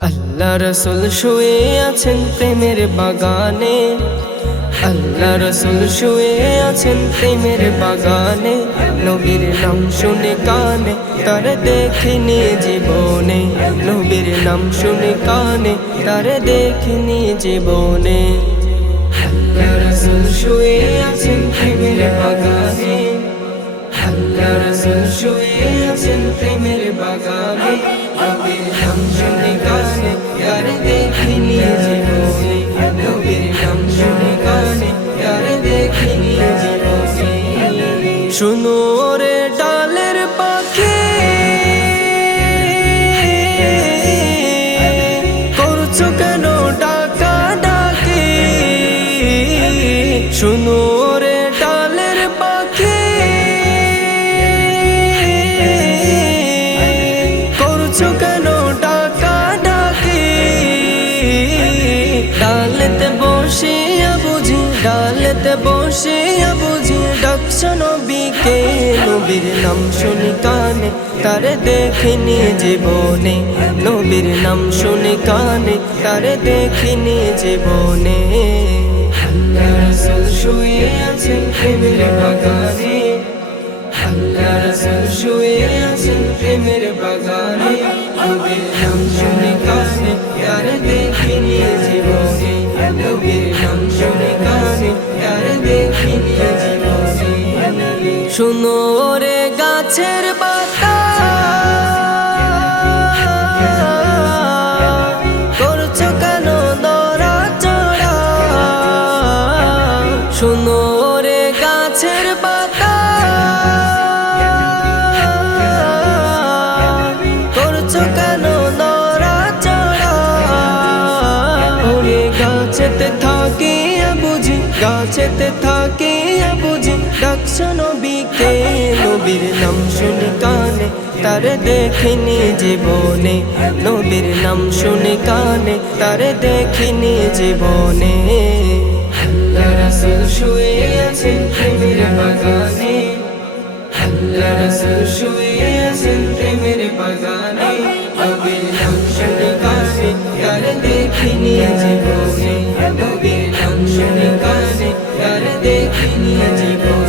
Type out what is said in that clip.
আল্লাহ রসুল শুয়ে আছেন প্রেমের বাগানে, আল্লাহ রসুল শুয়ে আছেন প্রেমের বাগানে। নবীর নাম শুনে কানে তারে দেখিনি জীবনে, নবীর নাম শুনে কানে তারে দেখিনি জীবনে। আল্লাহ রসুল শুয়ে আছেন প্রেমের বাগানে, আল্লাহ রসুল শুয়ে আছেন প্রেমের বাগানে। নবীর নাম শুনে কানে তারে দেখিনি জীবনে, নবীর নাম শুনে কানে তারে দেখিনি জীবনে। শুনো রে ডালের পাখি, করছো কেন ডাকা ডাকি? শুনো রে ডালের পাখি, করছো কেন ডাকা ডাকি? ডালেতে বসিয়া বুঝি, ডালেতে বসিয়া বুঝি ডাকছো নবীকে। নবীর নাম শুনি কানে তারে দেখিনি জীবনে, নবীর নাম শুনি কানে তারে দেখিনি জীবনে। আল্লাহ রসুল শুয়ে আছেন প্রেমের বাগানে, আল্লাহ রসুল শুয়ে আছেন প্রেমের বাগানে। নবীর নাম শুনি কানে তারে দেখিনি জীবনে, নবীর নাম শুনি কানে তারে দেখিনি জীবনে। শুনো রে গাছের পাতা, করছো কেন নড়াচড়া? শুনো রে গাছের পাতা, করছো কেন নড়াচড়া? ওরে গাছেতে থাকিয়া বুঝি, গাছেতে থাকিয়া বুঝি ডাকছো নবীকে। নবীর নাম শুনি কানে তারে দেখিনি জীবনে, নবীর নাম শুনি কানে তারে দেখিনি জীবনে। আল্লাহ রসুল শুয়ে আছেন প্রেমের বাগানে, আল্লাহ রসুল শুয়ে আছেন প্রেমের বাগানে। নবীর নাম শুনি কানে তারে দেখিনি জীবনে, নবীর নাম শুনি কানে তারে দেখিনি জীবনে।